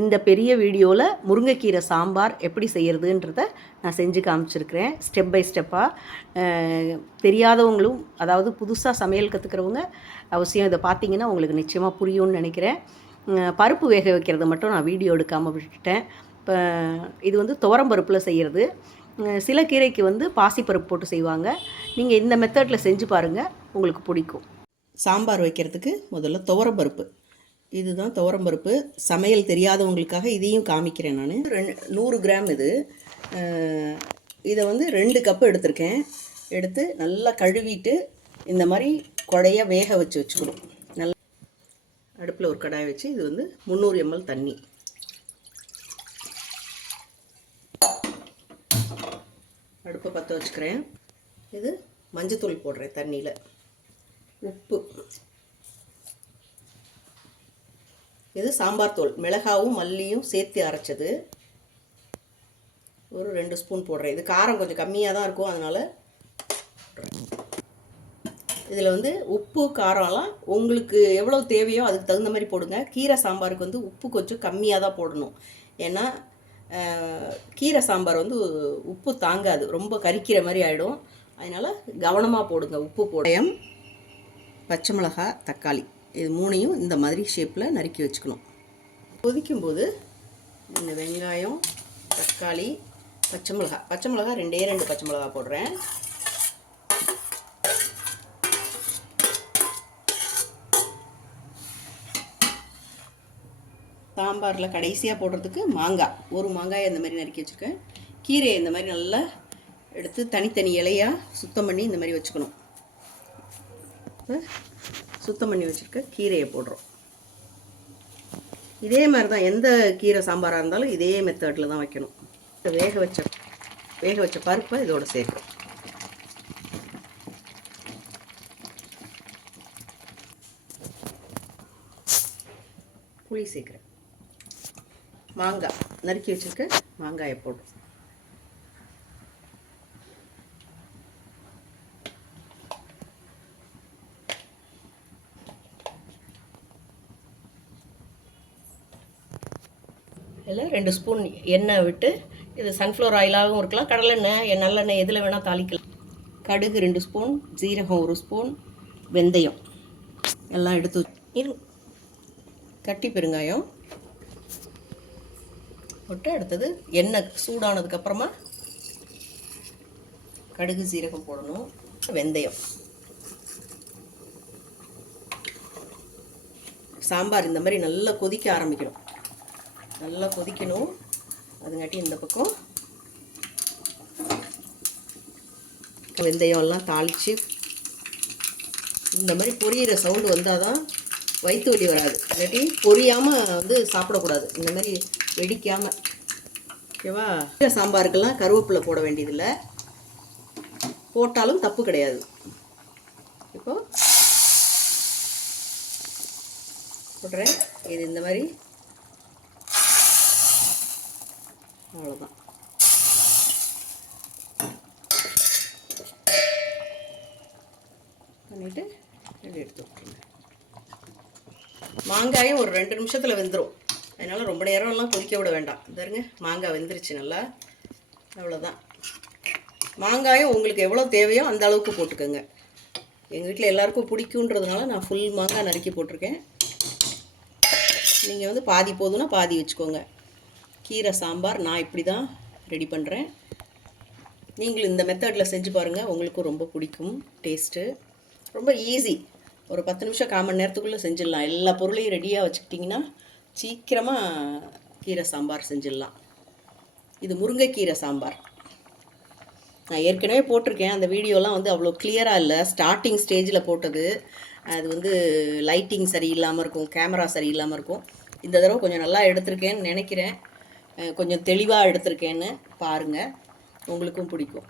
இந்த பெரிய வீடியோவில் முருங்கைக்கீரை சாம்பார் எப்படி செய்கிறதுன்றத நான் செஞ்சு காமிச்சிருக்கிறேன் ஸ்டெப் பை ஸ்டெப்பாக தெரியாதவங்களும் அதாவது புதுசாக சமையல் கற்றுக்கிறவங்க அவசியம். இதை பார்த்தீங்கன்னா உங்களுக்கு நிச்சயமாக புரியும்னு நினைக்கிறேன். பருப்பு வேக வைக்கிறது மட்டும் நான் வீடியோ எடுக்காமல் விட்டுட்டேன். இப்போ இது வந்து துவரம்பருப்பில் செய்கிறது சில கீரைக்கு வந்து பாசிப்பருப்பு போட்டு செய்வாங்க. நீங்கள் இந்த மெத்தடில் செஞ்சு பாருங்கள் உங்களுக்கு பிடிக்கும். சாம்பார் வைக்கிறதுக்கு முதல்ல துவரம்பருப்பு இதுதான் துவரம்பருப்பு. சமையல் தெரியாதவங்களுக்காக இதையும் காமிக்கிறேன் நான். ரெண்டு நூறு கிராம் இது. இதை வந்து ரெண்டு கப்பு எடுத்திருக்கேன். எடுத்து நல்லா கழுவிட்டு இந்த மாதிரி குழைய வேக வச்சு வச்சுக்கணும். நல்லா அடுப்பில் ஒரு கடாய் வச்சு இது வந்து முந்நூறு எம்எல் தண்ணி. அடுப்பை பற்ற வச்சுக்கிறேன். இது மஞ்சத்தூள் போடுறேன் தண்ணியில். உப்பு. இது சாம்பார் தூள் மிளகாவும் மல்லியும் சேர்த்து அரைச்சது. ஒரு ரெண்டு ஸ்பூன் போடுறேன். இது காரம் கொஞ்சம் கம்மியாக தான் இருக்கும் அதனால் இதில் வந்து உப்பு காரம்லாம் உங்களுக்கு எவ்வளோ தேவையோ அதுக்கு தகுந்த மாதிரி போடுங்க. கீரை சாம்பாருக்கு வந்து உப்பு கொஞ்சம் கம்மியாக தான் போடணும். ஏன்னா கீரை சாம்பார் வந்து உப்பு தாங்காது. ரொம்ப கரிக்கிற மாதிரி ஆகிடும் அதனால் கவனமாக போடுங்க உப்பு போடயம் பச்சை மிளகாய் தக்காளி. இது மூணையும் இந்த மாதிரி ஷேப்பில் நறுக்கி வச்சுக்கணும். கொதிக்கும்போது இந்த வெங்காயம் தக்காளி பச்சை மிளகா. பச்சை மிளகா ரெண்டே ரெண்டு பச்சை மிளகாய் போடுறேன். சாம்பாரில் கடைசியாக போடுறதுக்கு மாங்காய். ஒரு மாங்காயை இந்த மாதிரி நறுக்கி வச்சுருக்கேன். கீரையை இந்த மாதிரி நல்லா எடுத்து தனித்தனி இலையாக சுத்தம் பண்ணி இந்த மாதிரி வச்சுக்கணும். சுத்தம் பண்ணி வச்சுருக்க கீரையை போடுறோம். இதே மாதிரி தான் எந்த கீரை சாம்பாராக இருந்தாலும் இதே மெத்தடில் தான் வைக்கணும். வேக வச்ச வேக வச்ச பருப்பை இதோட சேர்க்குறோம். புளி சேர்க்குறேன். மாங்காய் நறுக்கி வச்சுருக்க மாங்காயை போடுறோம். இதில் ரெண்டு ஸ்பூன் எண்ணெய் விட்டு இது சன்ஃப்ளவர் ஆயிலாகவும் இருக்கலாம். கடலெண்ணெய் நல்லெண்ணெய் எதில் வேணால் தாளிக்கலாம். கடுகு ரெண்டு ஸ்பூன் ஜீரகம் ஒரு ஸ்பூன் வெந்தயம். எல்லாம் எடுத்து இரு. கட்டி பெருங்காயம். போட்டு அடுத்தது எண்ணெய் சூடானதுக்கப்புறமா கடுகு சீரகம் போடணும். வெந்தயம். சாம்பார் இந்த மாதிரி நல்லா கொதிக்க ஆரம்பிக்கணும். நல்லா கொதிக்கணும். அதுங்காட்டி இந்த பக்கம் வெந்தயம்லாம் தாளித்து இந்த மாதிரி பொரியிற சவுண்டு வந்தால் தான் வயிற்று வலி வராது. இல்லாட்டி பொரியாமல் வந்து சாப்பிடக்கூடாது. இந்த மாதிரி வெடிக்காமல் ஓகேவா? கீரை சாம்பாருக்கெல்லாம் கருவேப்பிலை போட வேண்டியதில்லை. போட்டாலும் தப்பு கிடையாது. இப்போ போடுறேன். இது இந்த மாதிரி அவ்வளோதான் பண்ணிவிட்டு இப்படி எடுத்து விட்டுருங்க மாங்காயும் ஒரு ரெண்டு நிமிஷத்தில் வெந்துடும் அதனால் ரொம்ப நேரம்லாம் கொதிக்க விட வேண்டாம். பாருங்க மாங்காய் வெந்துருச்சு நல்லா. அவ்வளோதான் மாங்காயும் உங்களுக்கு எவ்வளோ தேவையோ அந்த அளவுக்கு போட்டுக்கோங்க. எங்கள் வீட்டில் எல்லாருக்கும் பிடிக்குன்றதுனால நான் ஃபுல் மாங்காய் நறுக்கி போட்டிருக்கேன். நீங்கள் வந்து பாதி போதும்னா பாதி வச்சுக்கோங்க. கீரை சாம்பார் நான் இப்படி தான் ரெடி பண்ணுறேன் நீங்களும் இந்த மெத்தடில் செஞ்சு பாருங்கள் உங்களுக்கும் ரொம்ப பிடிக்கும் டேஸ்ட்டு ரொம்ப ஈஸி ஒரு பத்து நிமிஷம் கால் மணி நேரத்துக்குள்ளே செஞ்சிடலாம். எல்லா பொருளையும் ரெடியாக வச்சுக்கிட்டிங்கன்னா சீக்கிரமாக கீரை சாம்பார் செஞ்சிடலாம். இது முருங்கைக்கீரை சாம்பார். நான் ஏற்கனவே போட்டிருக்கேன். அந்த வீடியோலாம் வந்து அவ்வளோ கிளியராக இல்லை. ஸ்டார்டிங் ஸ்டேஜில் போட்டது. அது வந்து லைட்டிங் சரியில்லாமல் இருக்கும் கேமரா சரியில்லாமல் இருக்கும். இந்த தடவை கொஞ்சம் நல்லா எடுத்திருக்கேன்னு நினைக்கிறேன். கொஞ்சம் தெளிவாக எடுத்திருக்கேன்னு பாருங்கள் உங்களுக்கும் பிடிக்கும்.